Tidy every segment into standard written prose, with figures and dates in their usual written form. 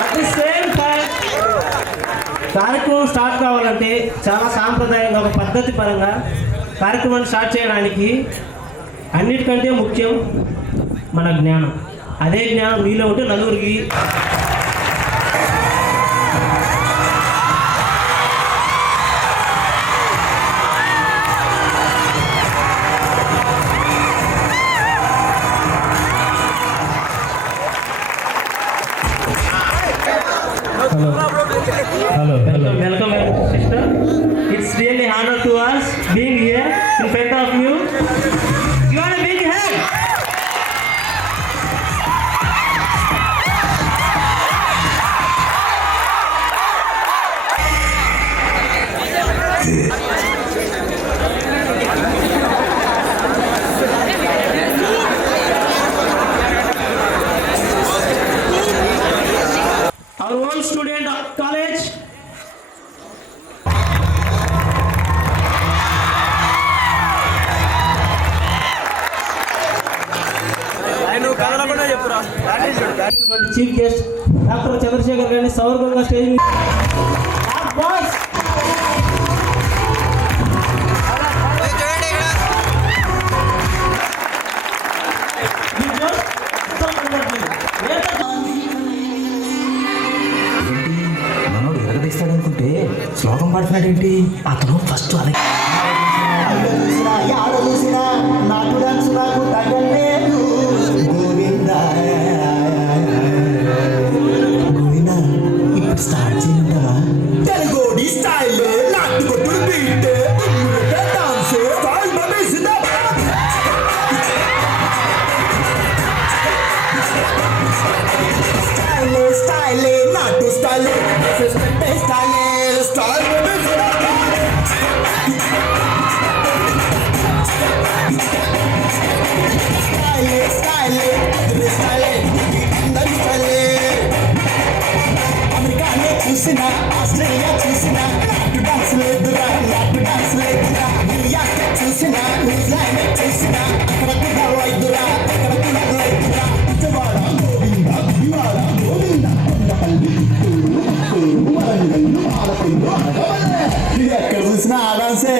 At the same time కార్యక్రమం start కావాలంటే చాలా సాంప్రదాయంగా ఒక పద్ధతి పరంగా కార్యక్రమాన్ని స్టార్ట్ చేయడానికి అన్నిటికంటే ముఖ్యం మన జ్ఞానం. అదే జ్ఞానం మీలో ఉంటే నలుగురికి welcome sister. It's really honor to us being here in front of you. You want a big hand? Our own student of college. Chief guest doctor Chandrashekar గారిని సౌరభంగా స్టేజ్ మీద మనోడు ఎరగదీస్తాడనుకుంటే శ్లోకం పాడుతున్నాడు ఏంటి? అతను ఫస్ట్ అదే నాకు డాన్స్ నాకు తగలేదు గోవిందా గోవిందా. ఇప్పుడు స్టార్ట్ చేయమంటావా? తెలుగోడి స్టైల్ నాటు కొట్టుడు బీట్ డాన్స్ స్టైల్ స్టైల్ నాటు స్టైల్ స్టైల్ స్టైల్ అమెరికాలో చూసినా ఆస్ట్రేలియా చూసినా నాటు డాన్స్ లేదురా నాటు డాన్స్ లేదురా న్యూయార్క్ చూసినా న్యూజిలాండ్ చూసినా అక్కడ కూడా వైద్యురా అక్కడ కూడా వైద్యురా విజయవాడ గోవింద వివాడ గోవింద కొండపల్లి వరంగల్ ఆలపల్లి ఇది ఎక్కడ చూసినా ఆ డాన్సే.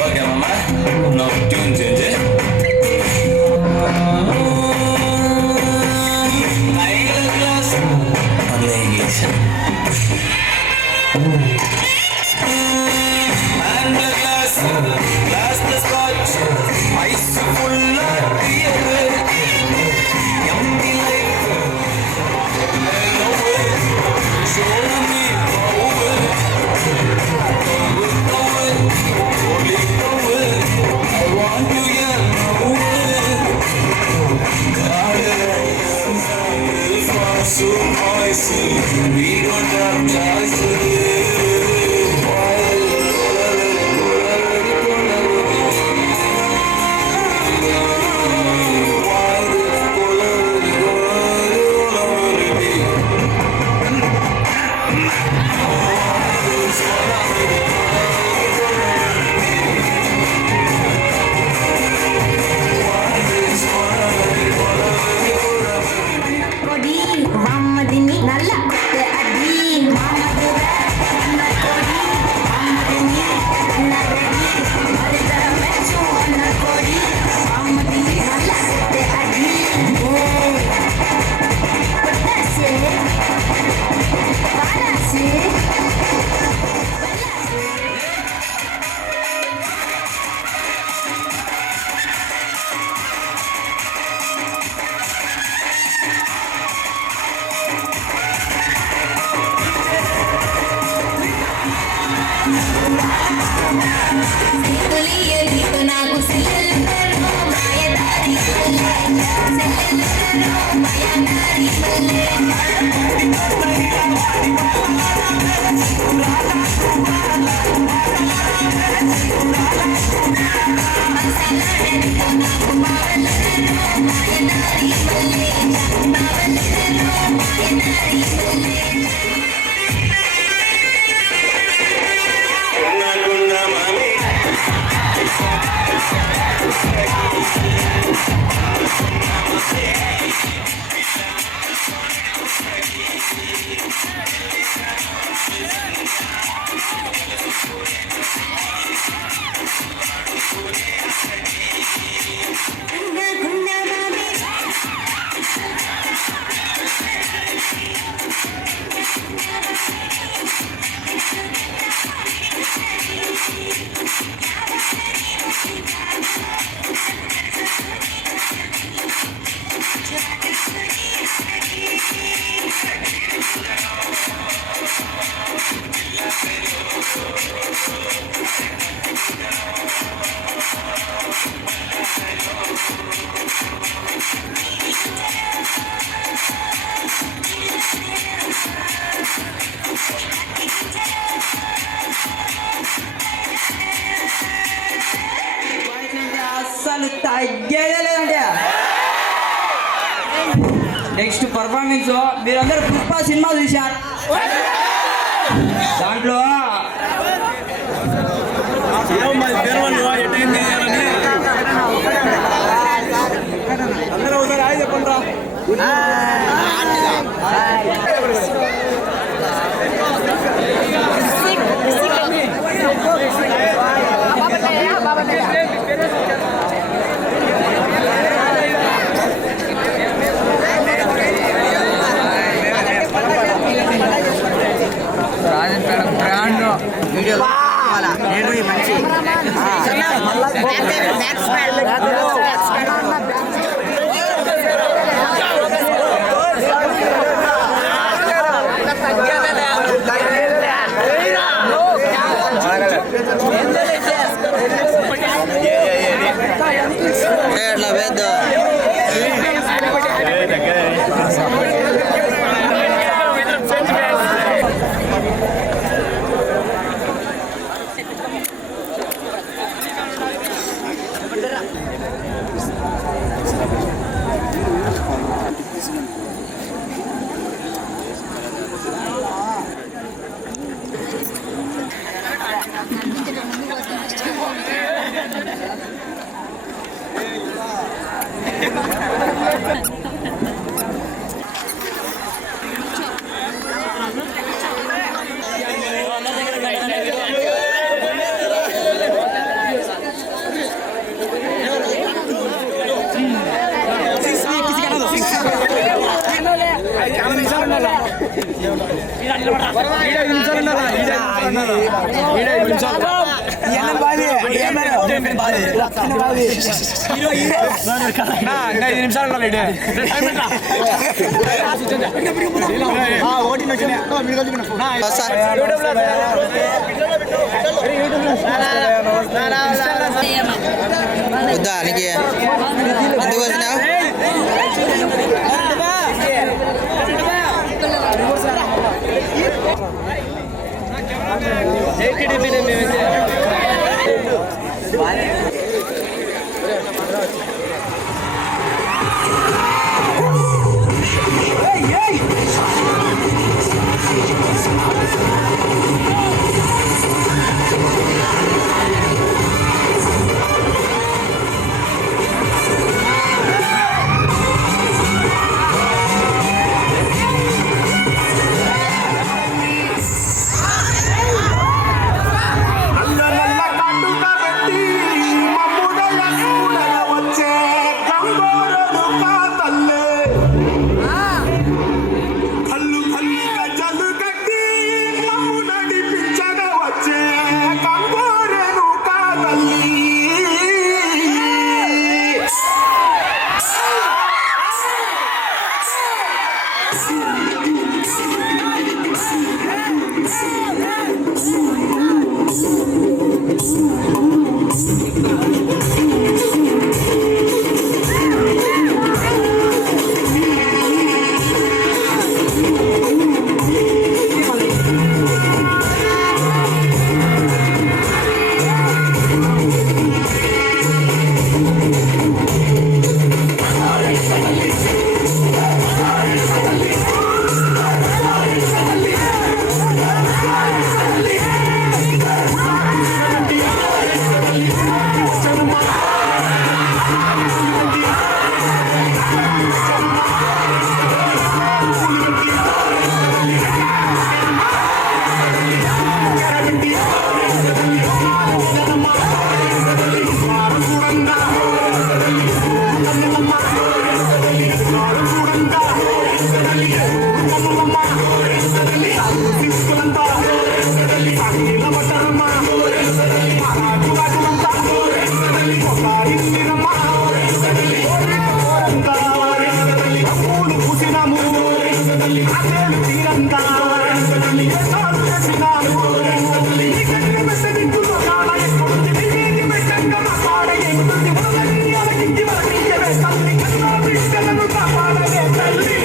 ఓకే అమ్మ no tune change we don't have choices. Nalla, అస్సలు తగ్గేదే లేదంటే. నెక్స్ట్ పర్ఫార్మెన్స్ మీరందరూ పుష్ప సినిమా చూశారు. దాంట్లో దానికి ఎందుకు వచ్చినావు? చేసినాము ఆశలు తీరంగా ఎన్నోసార్లు చేసినాము నీ కట్టిన మెట్టదింపులో కాడ ఎక్కుంది నీ వీధి మెట్టంగా మా కాడ ఎక్కుంది వదలని అలకించి వలకించవే తల్లి కన్నా బిడ్డలను కాపాడవే తల్లి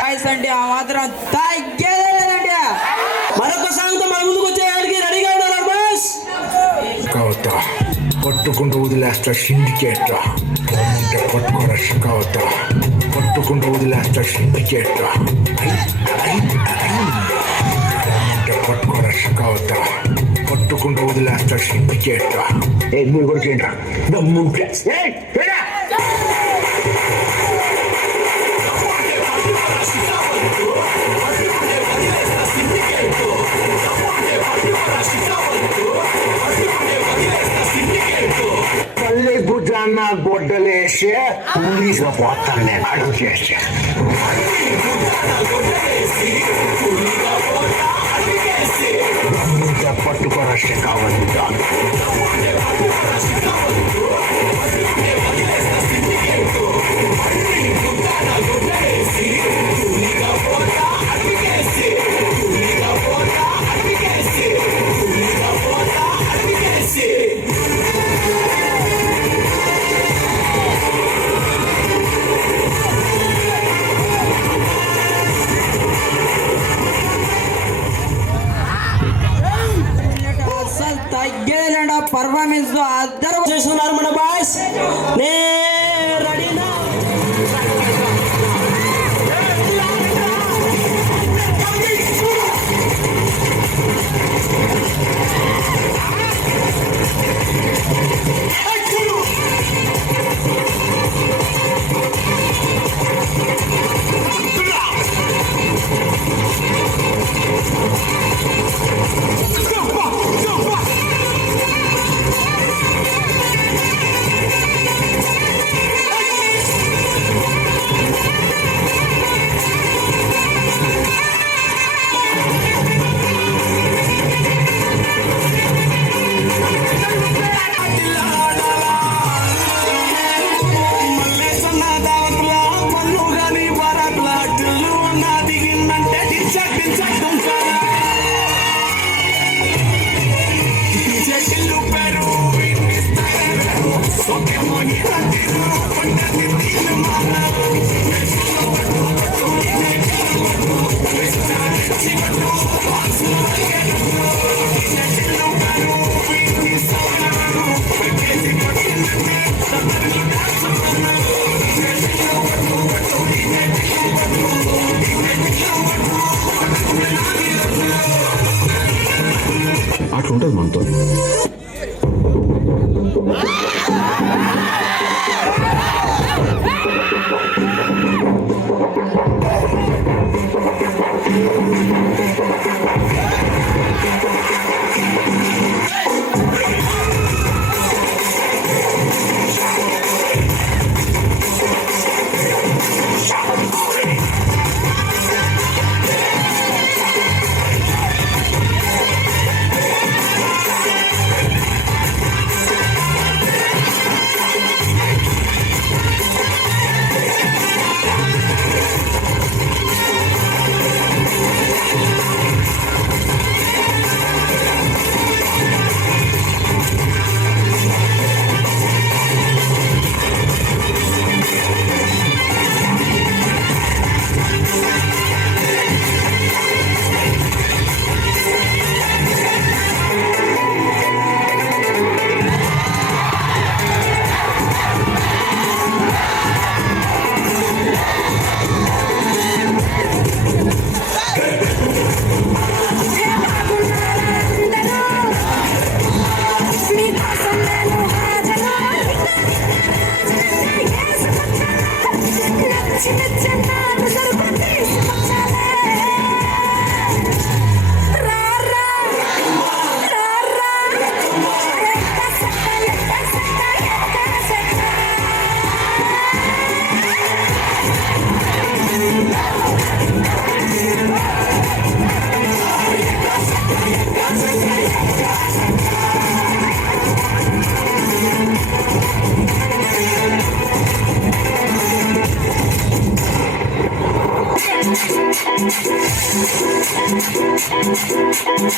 బాయ్స్ అంటే ఆ మాత్రం తగ్గేదే లేదండి. మరొక సాంగ్తో మన ముందుకు వచ్చేయాడికి రెడీగా ఉన్నారు బాస్. షకావత పట్టుకుంటూ వదిలేస్తా సిండికేట్ అంటే పట్టుకోరా షకావత పట్టుకుంటూ వదిలేస్తా సిండికేట్ అంటే పట్టుకోరా షకావత పట్టుకుంటూ వదిలేస్తా సిండికేట్ మీరు కూడా చేయండి దమ్ముంటే పల్లె భుజాన గొడ్డలేసి పోలీసుగా పోతాను నేను అడుగు చేసి పట్టుకోరా కావాలి అసలు తగ్గేదండి ఆ పర్ఫార్మెన్స్ అద్దరు చేస్తున్నారు మన బాయ్స్. నే రెడీనా?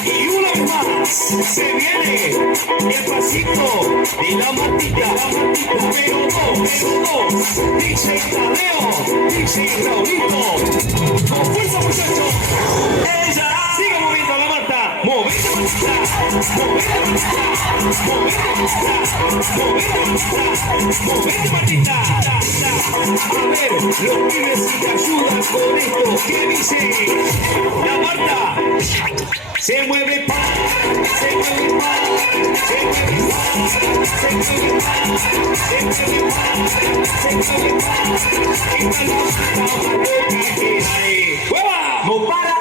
Y una más, se viene el pasito de la Martita, pero dos, dice Tadeo, dice Raulito, con fuerza muchachos, ella, sigue moviendo la Marta, movete Martita, movete Martita, a ver, los pibes si te ayudan con esto, ¿qué dice? La Marta se mueve pa, se mueve pa, se mueve pa, se mueve pa, se mueve pa, se mueve pa, y la Marta que hay. ¡Hueva! ¡No para!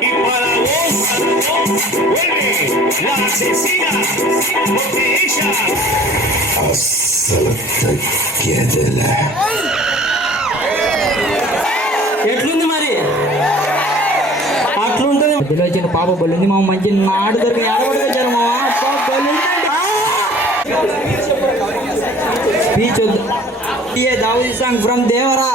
Y para vos, vuelve la asesina, porque ella ఎట్లుంది మరి అట్లుంటది మధ్యలో వచ్చిన పాప బలింది మా మంచి నాడు దొరికి ఆడబడిపోయారు మా స్పీచ్ వద్దు దావీ సాంగ్ ఫ్రమ్ దేవరా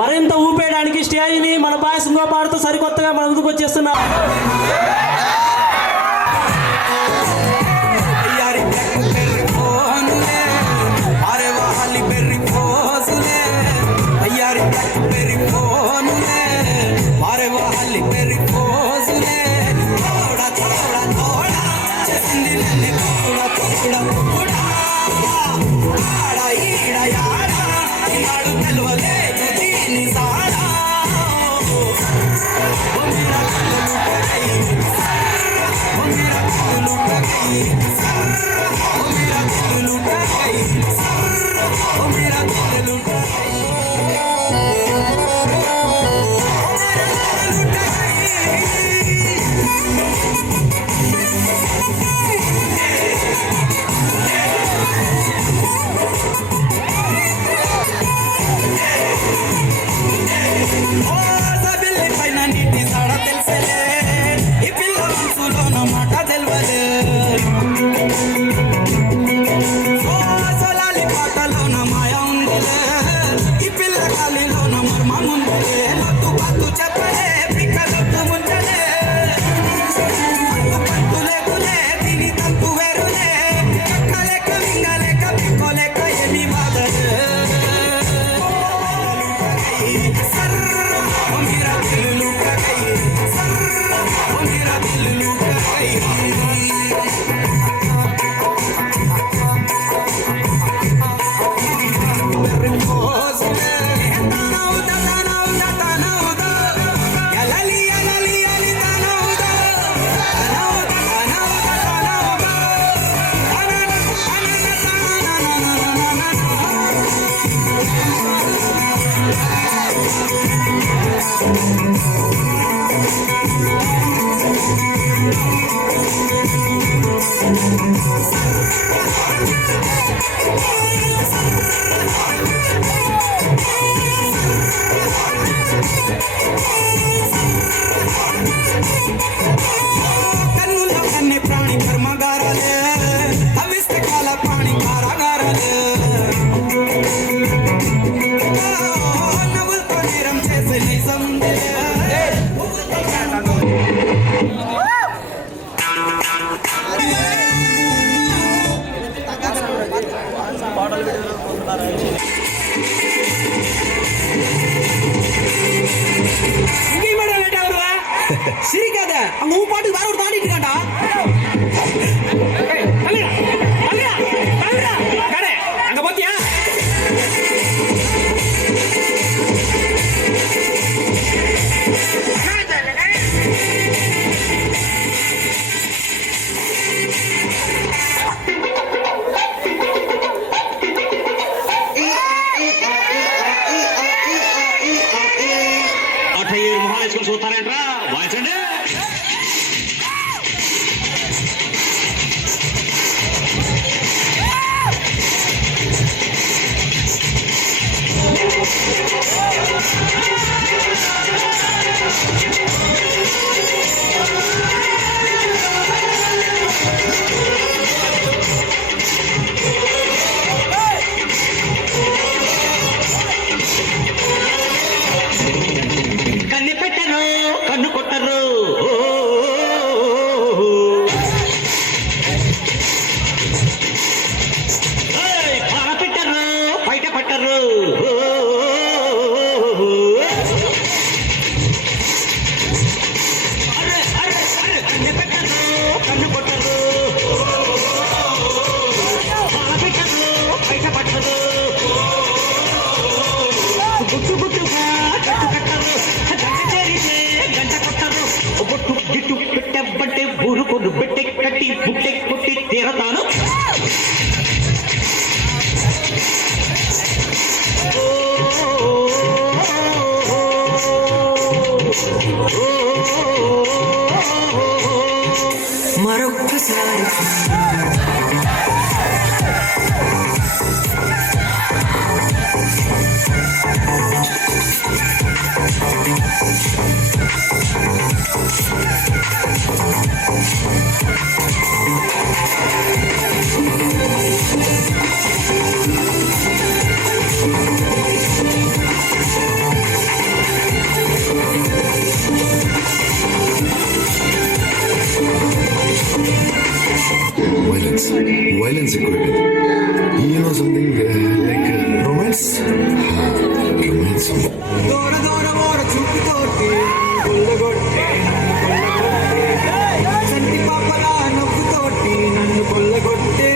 మరింత ఊపేయడానికి స్టేజ్ని మన బాయ్స్ ఇంకో పాడుతూ సరికొత్తగా మన ముందుకు వచ్చేస్తున్నారు. అందరూ చూస్తారేంట్రా వాయించండి. కన్ను పెట్టరు కన్ను కొట్టరు పాల పెట్టరు బయట పట్టరు కన్ను పెట్టరు కన్ను కొట్టరు పాల పెట్టరు బయట పట్టరు గుట్టు గుట్టుగా కట్టు కట్టరు గంట చేరితే గంట కొట్టరు బొట్టు గిట్టు పెట్టబట్టే బూరు కొడు బెట్టె కట్టి బుట్టె కొట్టి తీరతాను. మరొక్కసారి Violence equipment. You know something like romance? Romance. దూర దూర ఓర చూపుతోటి కొల్లగొట్టే చంటి పాపల నవ్వుతోటి నన్ను కొల్లగొట్టే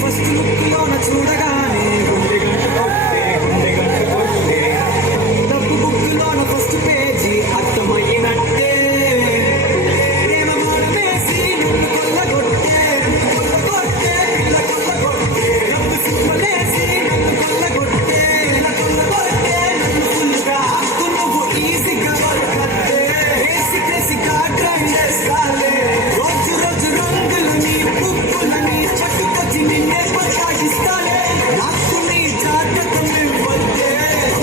ఫస్ట్ లుక్ లోన చూడగానే గుండె గంట కొట్టే డబ్బు బుక్ లోన ఫస్ట్ పేజీ అర్థమయ్యినట్టే ప్రేమ మానవేసి నన్ను కొల్లగొట్టే పిల్ల కొల్లగొట్టే డబ్బు సిప్పలేసి నన్ను కొల్లగొట్టే నన్ను ఫుల్గా హక్కు నువ్వు ఈజీగా కొల్లగొట్టే బేసిక్గా డ్రైవ్ చేస్తాలే రోజు రోజు రంగులు నీ పువ్వులని పట్టుకొచ్చి నిన్నే పట్టాడిస్తాలే నాకు నీ జాతకమే వద్దే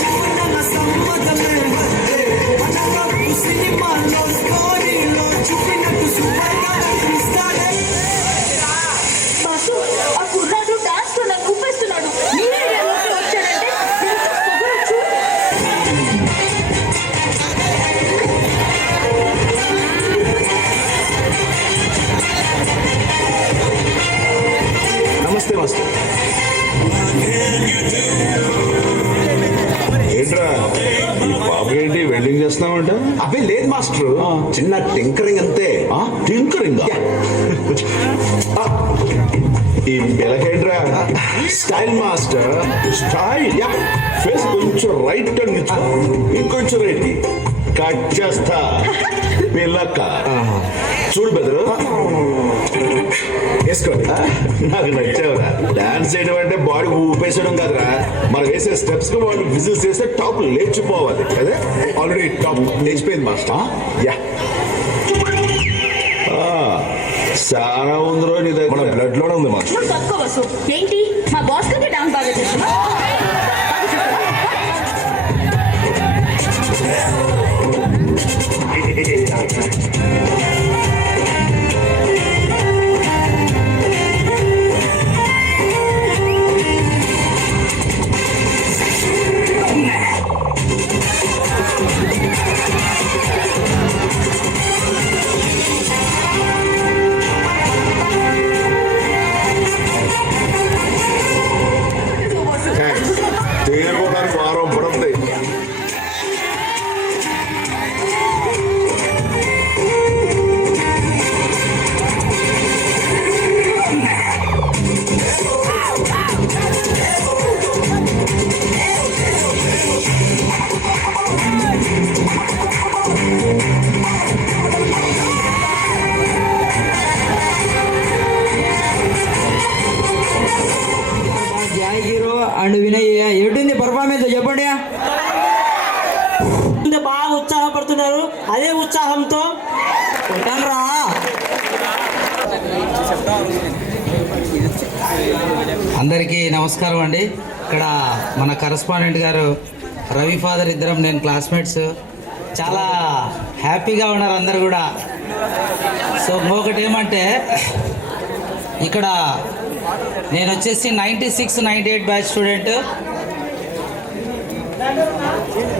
నువ్వు నన్న సమ్మతమే వద్దే మన సినిమాలో స్టోరీలో చూపినట్టు సూపర్గా కనిపిస్తాలే. బాసు ఆ కుర్రాడు డాన్స్ తో నన్ను ఊపేస్తున్నాడు. మీరే లోపల వచ్చారంటే ఎంత పొగరొచ్చు. నమస్తే మాస్టర్. ఏంట్రా ఈ బాబు ఏంటి వెల్డింగ్ చేస్తున్నావంట? అవి లేదు మాస్టర్, చిన్న టింకరింగ్ అంతే. టింకరింగ్ ఈ పిల్లకేంట్రా? Style master. స్టైల్ ఫేస్ కొంచెం రైట్ టర్న్ ఇంకొంచెం రైట్ కట్ చేస్తా పిల్లక. చూడు బెదరు, వేసుకోండి. నాకు నచ్చావురా. డాన్స్ చేయడం అంటే బాడీ ఊపేసడం కాదురా, మనం వేసే స్టెప్స్ కి వాళ్ళు విజిల్స్ చేస్తే టాప్ లేచిపోవాలి. అదే ఆల్రెడీ టాప్ లేచిపోయింది మాస్టర్. యా చాలా ఉందిరో నీ మన దగ్గర. బ్లడ్ లోనే ఉంది మాస్టర్. నువ్వు తక్కువ బాసు. ఏంటి మా బాస్ కంటే డాన్స్ బాగా చేస్తున్నా. తేరుకోవడానికి వారం పడుతుంది. జానకిరావు అండ్ వినయ్ ఎటుంది పర్ఫార్మెన్స్ చెప్పండి. బాగా ఉత్సాహపడుతున్నారు. అదే ఉత్సాహంతో రా అందరికీ నమస్కారం అండి. ఇక్కడ మన కరస్పాండెంట్ గారు రవి ఫాదర్ ఇద్దరం నేను క్లాస్మేట్స్. చాలా హ్యాపీగా ఉన్నారు అందరు కూడా. సో ఇంకొకటి ఏమంటే ఇక్కడ నేను వచ్చేసి 96, 98 batch student,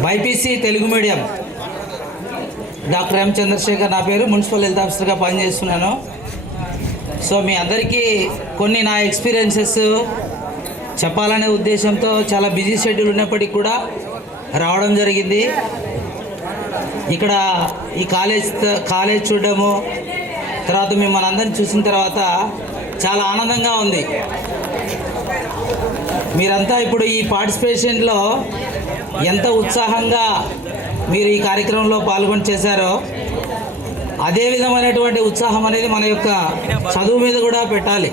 BiPC Telugu medium. Doctor M Chandrashekar నా పేరు, మున్సిపల్ హెల్త్ ఆఫీసర్గా పనిచేస్తున్నాను. సో మీ అందరికీ కొన్ని నా ఎక్స్పీరియన్సెస్ చెప్పాలనే ఉద్దేశంతో చాలా బిజీ షెడ్యూల్ ఉన్నప్పటికీ కూడా రావడం జరిగింది. ఇక్కడ ఈ కాలేజ్ చూడడము, తర్వాత మిమ్మల్ని అందరిని చూసిన తర్వాత చాలా ఆనందంగా ఉంది. మీరంతా ఇప్పుడు ఈ పార్టిసిపేషన్లో ఎంత ఉత్సాహంగా మీరు ఈ కార్యక్రమంలో పాల్గొని చేశారో అదే విధమైనటువంటి ఉత్సాహం అనేది మన యొక్క చదువు మీద కూడా పెట్టాలి.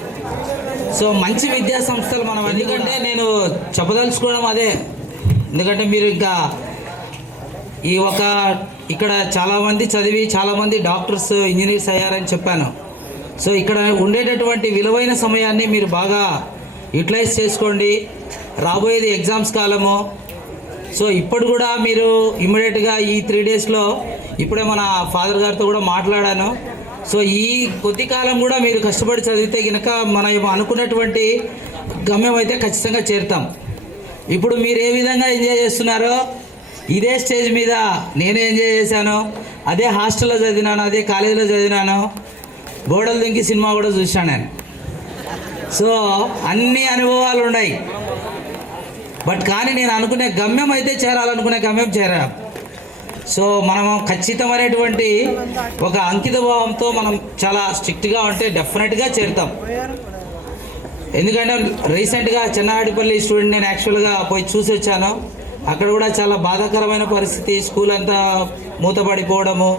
సో మంచి విద్యా సంస్థలు మనం, ఎందుకంటే నేను చెప్పదలుచుకోవడం అదే. ఎందుకంటే మీరు ఇంకా ఇక్కడ చాలామంది చదివి చాలామంది డాక్టర్స్, ఇంజనీర్స్ అయ్యారని చెప్పాను. సో ఇక్కడ ఉండేటటువంటి విలువైన సమయాన్ని మీరు బాగా యూటిలైజ్ చేసుకోండి. రాబోయేది ఎగ్జామ్స్ కాలము. సో ఇప్పుడు కూడా మీరు ఇమ్మీడియట్గా ఈ 3 డేస్లో ఇప్పుడే మన ఫాదర్ గారితో కూడా మాట్లాడాను. సో ఈ కొద్ది కాలం కూడా మీరు కష్టపడి చదివితే కనుక మనం అనుకున్నటువంటి గమ్యం అయితే ఖచ్చితంగా చేరుతాం. ఇప్పుడు మీరు ఏ విధంగా ఎంజాయ్ చేస్తున్నారో ఇదే స్టేజ్ మీద నేను ఎంజాయ్ చేశాను. అదే హాస్టల్లో చదివినాను, అదే కాలేజీలో చదివినాను. గోడలు దింకి సినిమా కూడా చూశాను నేను. సో అన్ని అనుభవాలు ఉన్నాయి. బట్ కానీ నేను అనుకునే గమ్యం అయితే చేరాలనుకునే గమ్యం చేరా. సో మనం ఖచ్చితమైనటువంటి ఒక అంకిత భావంతో మనం చాలా స్ట్రిక్ట్గా ఉంటే డెఫినెట్గా చేరుతాం. ఎందుకంటే రీసెంట్గా చెన్నాడిపల్లి స్టూడెంట్ నేను యాక్చువల్గా పోయి చూసి వచ్చాను. అక్కడ కూడా చాలా బాధాకరమైన పరిస్థితి, స్కూల్ అంతా మూతపడిపోవడము,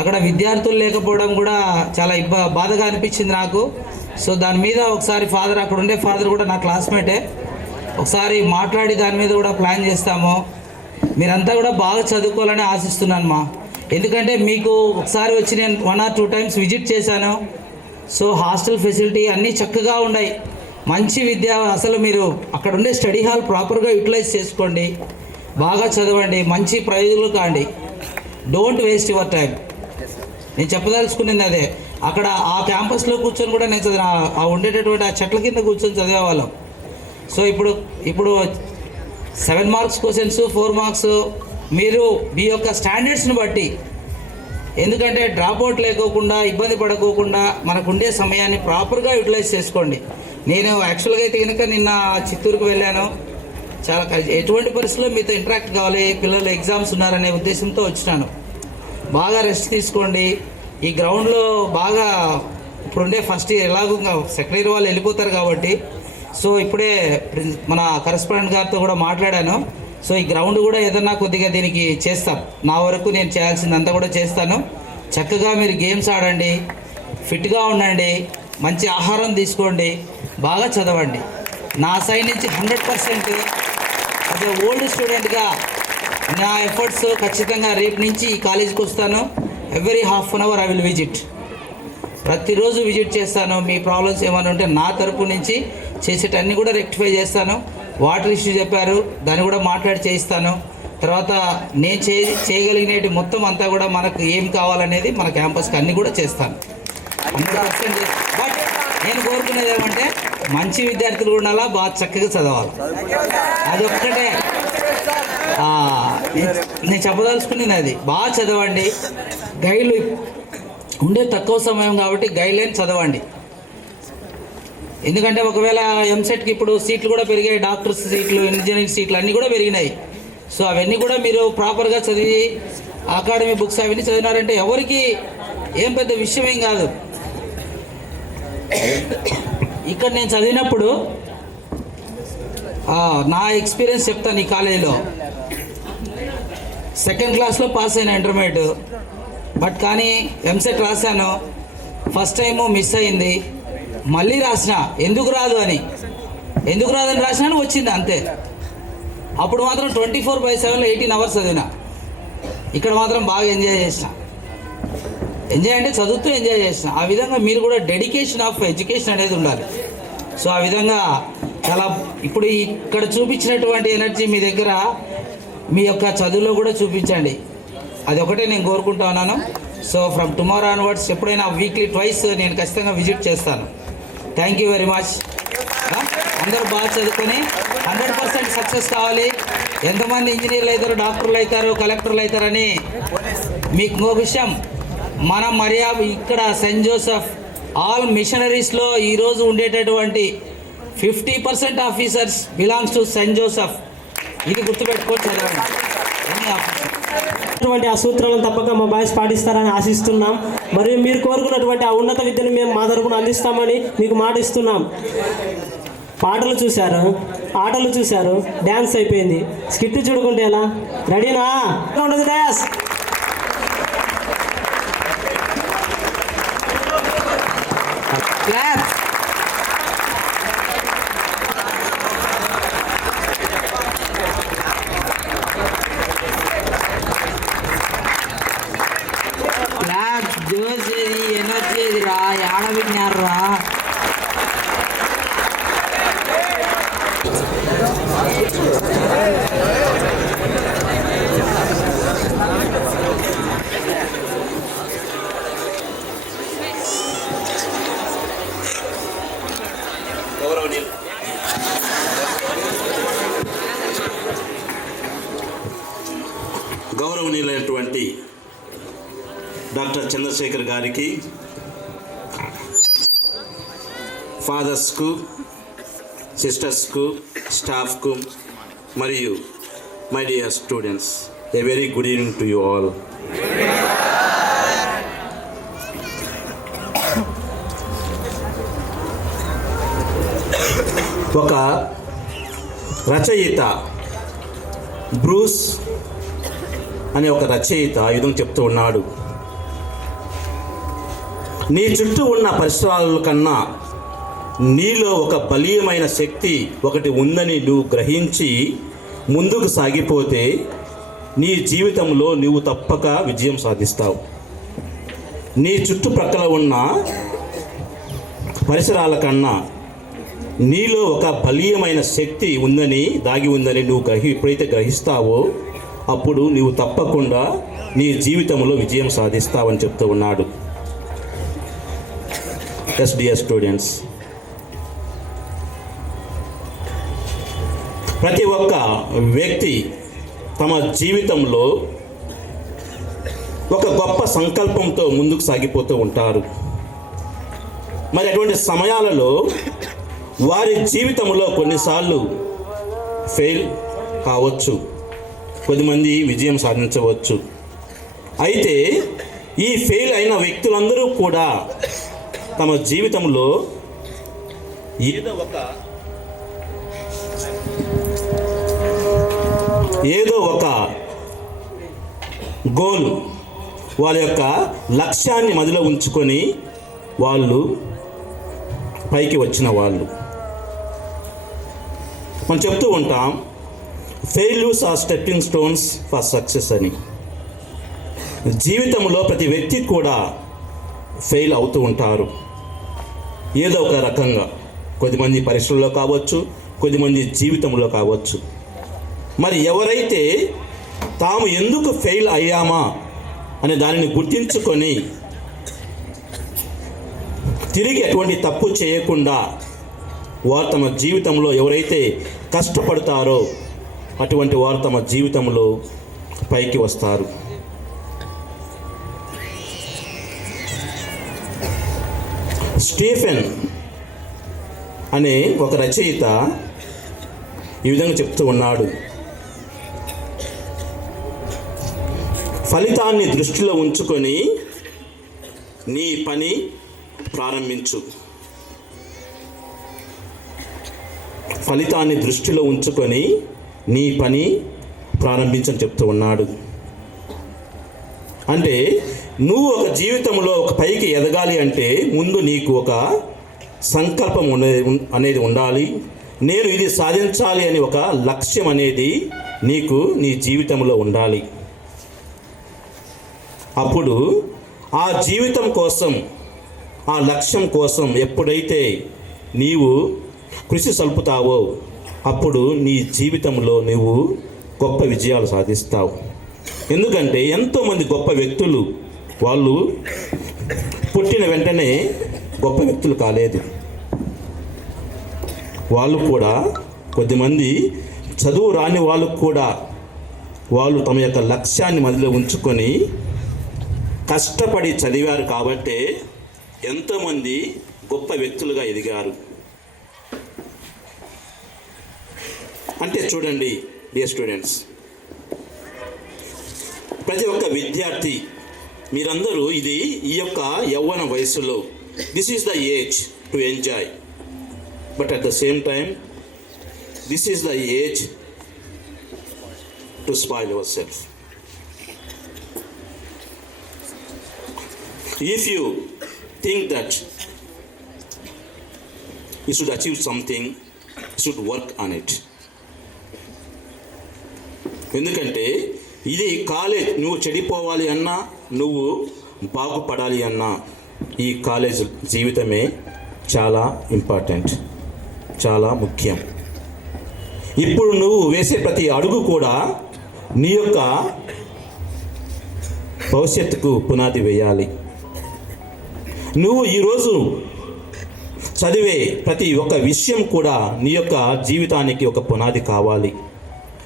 అక్కడ విద్యార్థులు లేకపోవడం కూడా చాలా బాధగా అనిపించింది నాకు. సో దాని మీద ఒకసారి ఫాదర్, అక్కడ ఉండే ఫాదర్ కూడా నా క్లాస్మేటే, ఒకసారి మాట్లాడి దాని మీద కూడా ప్లాన్ చేస్తాము. మీరంతా కూడా బాగా చదువుకోవాలని ఆశిస్తున్నాను మా. ఎందుకంటే మీకు ఒకసారి వచ్చి నేను 1 or 2 times విజిట్ చేశాను. సో హాస్టల్ ఫెసిలిటీ అన్నీ చక్కగా ఉన్నాయి, మంచి విద్య. అసలు మీరు అక్కడ ఉండే స్టడీ హాల్ ప్రాపర్గా యూటిలైజ్ చేసుకోండి, బాగా చదవండి, మంచి ప్రయోజకులు కాండి. Don't waste your time. నేను చెప్పదలుచుకునేది అదే. అక్కడ ఆ క్యాంపస్లో కూర్చొని కూడా నేను చదివిన, ఆ ఉండేటటువంటి ఆ చెట్ల కింద కూర్చొని చదివేవాళ్ళం. సో ఇప్పుడు 7 మార్క్స్ క్వశ్చన్స్, 4 మార్క్స్ మీరు మీ యొక్క స్టాండర్డ్స్ని బట్టి, ఎందుకంటే డ్రాప్ అవుట్ లేకోకుండా ఇబ్బంది పడకోకుండా మనకు ఉండే సమయాన్ని ప్రాపర్గా యూటిలైజ్ చేసుకోండి. నేను యాక్చువల్గా అయితే కనుక నిన్న చిత్తూరుకు వెళ్ళాను. చాలా ఎటువంటి పరిస్థితుల్లో మీతో ఇంటరాక్ట్ కావాలి, పిల్లలు ఎగ్జామ్స్ ఉన్నారనే ఉద్దేశంతో వచ్చినాను. బాగా రెస్ట్ తీసుకోండి. ఈ గ్రౌండ్లో బాగా ఇప్పుడుండే ఫస్ట్ ఇయర్ ఎలాగో సెకండ్ ఇయర్ వాళ్ళు వెళ్ళిపోతారు కాబట్టి, సో ఇప్పుడే మన కరెస్పాండెంట్ గారితో కూడా మాట్లాడాను. సో ఈ గ్రౌండ్ కూడా ఏదన్నా కొద్దిగా దీనికి చేస్తాం. నా వరకు నేను చేయాల్సిందంతా కూడా చేస్తాను. చక్కగా మీరు గేమ్స్ ఆడండి, ఫిట్గా ఉండండి, మంచి ఆహారం తీసుకోండి, బాగా చదవండి. నా సైడ్ నుంచి 100% అదే ఓల్డ్ స్టూడెంట్గా నా ఎఫర్ట్స్ ఖచ్చితంగా రేపు నుంచి ఈ కాలేజీకి వస్తాను. Every ½ an hour I will visit. ప్రతిరోజు విజిట్ చేస్తాను. మీ ప్రాబ్లమ్స్ ఏమైనా ఉంటే నా తరపు నుంచి చేసేటన్నీ కూడా రెక్టిఫై చేస్తాను. వాటర్ ఇష్యూ చెప్పారు, దాన్ని కూడా మాట్లాడి చేయిస్తాను. తర్వాత నేను చేయగలిగినవి మొత్తం అంతా కూడా మనకు ఏం కావాలనేది మన క్యాంపస్కి అన్నీ కూడా చేస్తాను. 100%. బట్ నేను కోరుకునేది ఏమంటే మంచి విద్యార్థులు ఉండాలా, బాగా చక్కగా చదవాలి. అదొక్కటే నేను చెప్పదలుచుకునేది. అది బాగా చదవండి. గైడ్లు ఉండే తక్కువ సమయం కాబట్టి గైడ్లైన్ చదవండి. ఎందుకంటే ఒకవేళ ఎంసెట్కి ఇప్పుడు సీట్లు కూడా పెరిగాయి, డాక్టర్స్ సీట్లు, ఇంజనీరింగ్ సీట్లు అన్నీ కూడా పెరిగినాయి. సో అవన్నీ కూడా మీరు ప్రాపర్గా చదివి అకాడమీ బుక్స్ అవన్నీ చదివినారంటే ఎవరికి ఏం పెద్ద విషయం ఏం కాదు. ఇక్కడ నేను చదివినప్పుడు నా ఎక్స్పీరియన్స్ చెప్తాను. ఈ కాలేజీలో 2nd క్లాస్లో పాస్ అయిన ఇంటర్మీడియట్. బట్ కానీ ఎంసెట్ రాశాను, ఫస్ట్ టైము మిస్ అయింది, మళ్ళీ రాసిన. ఎందుకు రాదని రాసినాను, వచ్చింది అంతే. అప్పుడు మాత్రం 24/7 18 hours చదివిన. ఇక్కడ మాత్రం బాగా ఎంజాయ్ చేసిన. ఎంజాయ్ అంటే చదువుతూ ఎంజాయ్ చేసిన. ఆ విధంగా మీరు కూడా డెడికేషన్ ఆఫ్ ఎడ్యుకేషన్ అనేది ఉండాలి. సో ఆ విధంగా చాలా ఇప్పుడు ఇక్కడ చూపించినటువంటి ఎనర్జీ మీ దగ్గర మీ యొక్క చదువులో కూడా చూపించండి. అది ఒకటే నేను కోరుకుంటా ఉన్నాను. సో ఫ్రమ్ టుమారో ఆన్వర్డ్స్ ఎప్పుడైనా వీక్లీ ట్వైస్ నేను ఖచ్చితంగా విజిట్ చేస్తాను. Thank you very much. అందరూ బాగా చదువుకొని 100% సక్సెస్ కావాలి. ఎంతమంది ఇంజనీర్లు అవుతారు, డాక్టర్లు అవుతారు, కలెక్టర్లు అవుతారని మీకు ఇంకో విషయం, మన మర్యాద ఇక్కడ సెయింట్ జోసెఫ్ ఆల్ మిషనరీస్లో ఈరోజు ఉండేటటువంటి 50% officers belongs to Saint Joseph. ఇది గుర్తుపెట్టుకొని చదవండి. అన్ని ఆఫీసర్స్ అటువంటి ఆ సూత్రాలను తప్పక మా బాయ్స్ పాటిస్తారని ఆశిస్తున్నాం. మరియు మీరు కోరుకున్నటువంటి ఆ ఉన్నత విద్యను మేము మా తరపున అందిస్తామని మీకు మాట ఇస్తున్నాం. పాటలు చూశారు, ఆటలు చూశారు, డ్యాన్స్ అయిపోయింది. స్కిట్ చూడుకుంటే ఎలా? రెడీనా? ఉండదు డ్యాన్స్. క్లాప్. క్లాప్. జోస్ ఏది, ఎనర్జీ ఏది రా, ఆడ విన్నారా? గౌరవనీయులైనటువంటి డాక్టర్ చంద్రశేఖర్ గారికి, ఫాదర్స్కు, సిస్టర్స్కు, స్టాఫ్కు మరియు my dear students, a very good evening to you all. ఒక రచయిత బ్రూస్ అనే ఒక రచయిత ఈ విధంగా చెప్తూ ఉన్నాడు, నీ చుట్టూ ఉన్న పరిసరాల కన్నా నీలో ఒక బలీయమైన శక్తి ఒకటి ఉందని నువ్వు గ్రహించి ముందుకు సాగిపోతే నీ జీవితంలో నువ్వు తప్పక విజయం సాధిస్తావు. నీ చుట్టుప్రక్కల ఉన్న పరిసరాల కన్నా నీలో ఒక బలీయమైన శక్తి ఉందని, దాగి ఉందని నువ్వు ఎప్పుడైతే గ్రహిస్తావో అప్పుడు నీవు తప్పకుండా నీ జీవితంలో విజయం సాధిస్తావని చెప్తూ ఉన్నాడు. డియర్ స్టూడెంట్స్, ప్రతి ఒక్క వ్యక్తి తమ జీవితంలో ఒక గొప్ప సంకల్పంతో ముందుకు సాగిపోతూ ఉంటారు. మరి అటువంటి సమయాలలో వారి జీవితంలో కొన్నిసార్లు ఫెయిల్ కావచ్చు, కొద్దిమంది విజయం సాధించవచ్చు. అయితే ఈ ఫెయిల్ అయిన వ్యక్తులందరూ కూడా తమ జీవితంలో ఏదో ఒక గోల్, వాళ్ళ యొక్క లక్ష్యాన్ని మదిలో ఉంచుకొని వాళ్ళు పైకి వచ్చిన వాళ్ళు. మనం చెప్తూ ఉంటాం, failures are stepping stones for success అని. జీవితంలో ప్రతి వ్యక్తి కూడా ఫెయిల్ అవుతూ ఉంటారు ఏదో ఒక రకంగా. కొద్దిమంది పరీక్షల్లో కావచ్చు, కొద్దిమంది జీవితంలో కావచ్చు. మరి ఎవరైతే తాము ఎందుకు ఫెయిల్ అయ్యామా అనే దానిని గుర్తించుకొని తిరిగి అటువంటి తప్పు చేయకుండా వారు తమ జీవితంలో ఎవరైతే కష్టపడతారో అటువంటి వారు తమ జీవితంలో పైకి వస్తారు. స్టీఫెన్ అనే ఒక రచయిత ఈ విధంగా చెప్తూ ఉన్నాడు, ఫలితాన్ని దృష్టిలో ఉంచుకొని నీ పని ప్రారంభించు. ఫలితాన్ని దృష్టిలో ఉంచుకొని నీ పని ప్రారంభించని చెప్తూ ఉన్నాడు. అంటే నువ్వు ఒక జీవితంలో ఒక పైకి ఎదగాలి అంటే ముందు నీకు ఒక సంకల్పం అనేది ఉండాలి. నేను ఇది సాధించాలి అని ఒక లక్ష్యం అనేది నీకు నీ జీవితంలో ఉండాలి. అప్పుడు ఆ జీవితం కోసం, ఆ లక్ష్యం కోసం ఎప్పుడైతే నీవు కృషి సల్పుతావో అప్పుడు నీ జీవితంలో నువ్వు గొప్ప విజయాలు సాధిస్తావు. ఎందుకంటే ఎంతోమంది గొప్ప వ్యక్తులు వాళ్ళు పుట్టిన వెంటనే గొప్ప వ్యక్తులు కాలేదు. వాళ్ళు కూడా కొద్దిమంది చదువు రాని వాళ్ళు కూడా వాళ్ళు తమ యొక్క లక్ష్యాన్ని మదిలో ఉంచుకొని కష్టపడి చదివారు కాబట్టే ఎంతోమంది గొప్ప వ్యక్తులుగా ఎదిగారు. అంటే చూడండి డియర్ స్టూడెంట్స్, ప్రతి ఒక్క విద్యార్థి మీరందరూ ఈ యొక్క యవ్వన వయసులో this is the age to enjoy, but at the same time this is the age to spoil your self. If you think that you should achieve something, you should work on it. ఎందుకంటే ఇది college, నువ్వు చెడిపోవాలి అన్నా, నువ్వు బాగుపడాలి అన్నా ఈ college జీవితమే చాలా ఇంపార్టెంట్, చాలా ముఖ్యం. ఇప్పుడు నువ్వు వేసే ప్రతి అడుగు కూడా నీ యొక్క భవిష్యత్తుకు పునాది వేయాలి. నువ్వు ఈరోజు చదివే ప్రతి ఒక్క విషయం కూడా నీ యొక్క జీవితానికి ఒక పునాది కావాలి.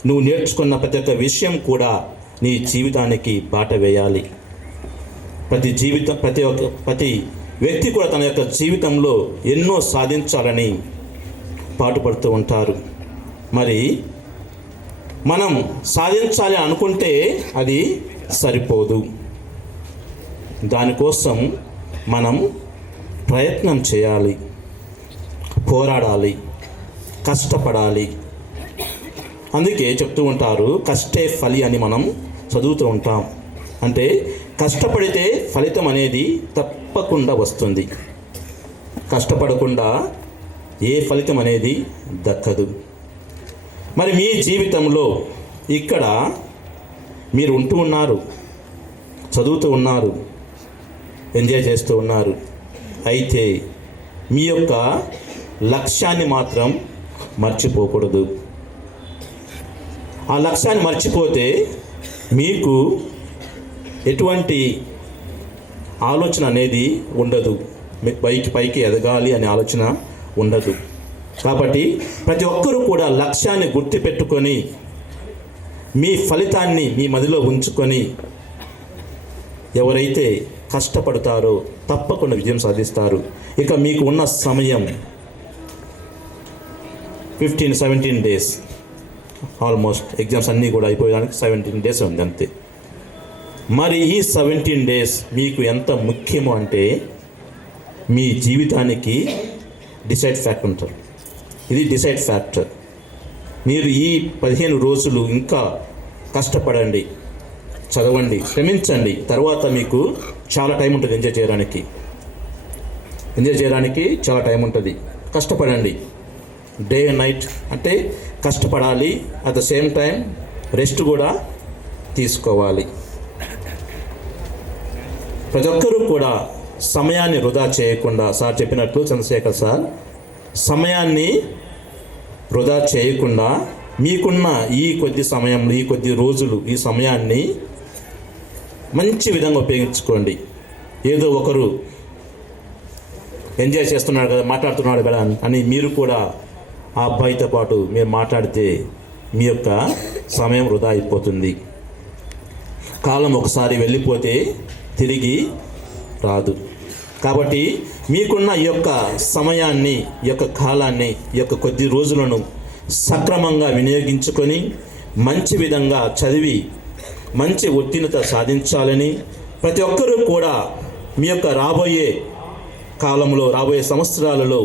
నువ్వు నేర్చుకున్న ప్రతి ఒక్క విషయం కూడా నీ జీవితానికి బాట వేయాలి. ప్రతి వ్యక్తి కూడా తన యొక్క జీవితంలో ఎన్నో సాధించాలని పాటుపడుతూ ఉంటారు. మరి మనం సాధించాలి అనుకుంటే అది సరిపోదు. దానికోసం మనం ప్రయత్నం చేయాలి, పోరాడాలి, కష్టపడాలి. అందుకే చెప్తూ ఉంటారు కష్టే ఫలి అని మనం చదువుతూ ఉంటాం. అంటే కష్టపడితే ఫలితం అనేది తప్పకుండా వస్తుంది. కష్టపడకుండా ఏ ఫలితం అనేది దక్కదు. మరి మీ జీవితంలో ఇక్కడ మీరు ఉంటూ ఉన్నారు, చదువుతూ ఉన్నారు, ఎంజాయ్ చేస్తూ ఉన్నారు. అయితే మీ యొక్క లక్ష్యాన్ని మాత్రం మర్చిపోకూడదు. ఆ లక్ష్యాన్ని మర్చిపోతే మీకు ఎటువంటి ఆలోచన అనేది ఉండదు. పైకి ఎదగాలి అనే ఆలోచన ఉండదు. కాబట్టి ప్రతి ఒక్కరూ కూడా లక్ష్యాన్ని గుర్తుపెట్టుకొని మీ ఫలితాన్ని మీ మదిలో ఉంచుకొని ఎవరైతే కష్టపడతారో తప్పకుండా విజయం సాధిస్తారు. ఇక మీకు ఉన్న సమయం 15-17 డేస్, ఆల్మోస్ట్ ఎగ్జామ్స్ అన్నీ కూడా అయిపోయడానికి 17 డేస్ ఉంది అంతే. మరి ఈ 17 డేస్ మీకు ఎంత ముఖ్యమో అంటే మీ జీవితానికి డిసైడ్ ఫ్యాక్టర్ ఉంటారు. ఇది డిసైడ్ ఫ్యాక్టర్. మీరు ఈ 15 రోజులు ఇంకా కష్టపడండి, చదవండి, శ్రమించండి. తర్వాత మీకు చాలా టైం ఉంటుంది ఎంజాయ్ చేయడానికి చాలా టైం ఉంటుంది. కష్టపడండి, డే అండ్ నైట్ అంటే కష్టపడాలి. At the same time rest కూడా తీసుకోవాలి. ప్రతి ఒక్కరూ కూడా సమయాన్ని వృధా చేయకుండా, సార్ చెప్పినట్లు చంద్రశేఖర్ సార్, సమయాన్ని వృధా చేయకుండా మీకున్న ఈ కొద్ది సమయం, ఈ కొద్ది రోజులు, ఈ సమయాన్ని మంచి విధంగా ఉపయోగించుకోండి. ఏదో ఒకరు ఎంజాయ్ చేస్తున్నాడు కదా, మాట్లాడుతున్నాడు కదా అని మీరు కూడా ఆ అబ్బాయితో పాటు మీరు మాట్లాడితే మీ యొక్క సమయం వృధా అయిపోతుంది. కాలం ఒకసారి వెళ్ళిపోతే తిరిగి రాదు. కాబట్టి మీకున్న ఈ యొక్క సమయాన్ని, ఈ యొక్క కాలాన్ని, ఈ యొక్క కొద్ది రోజులను సక్రమంగా వినియోగించుకొని మంచి విధంగా చదివి మంచి ఉత్తీర్ణత సాధించాలని, ప్రతి ఒక్కరూ కూడా మీ యొక్క రాబోయే కాలంలో, రాబోయే సంవత్సరాలలో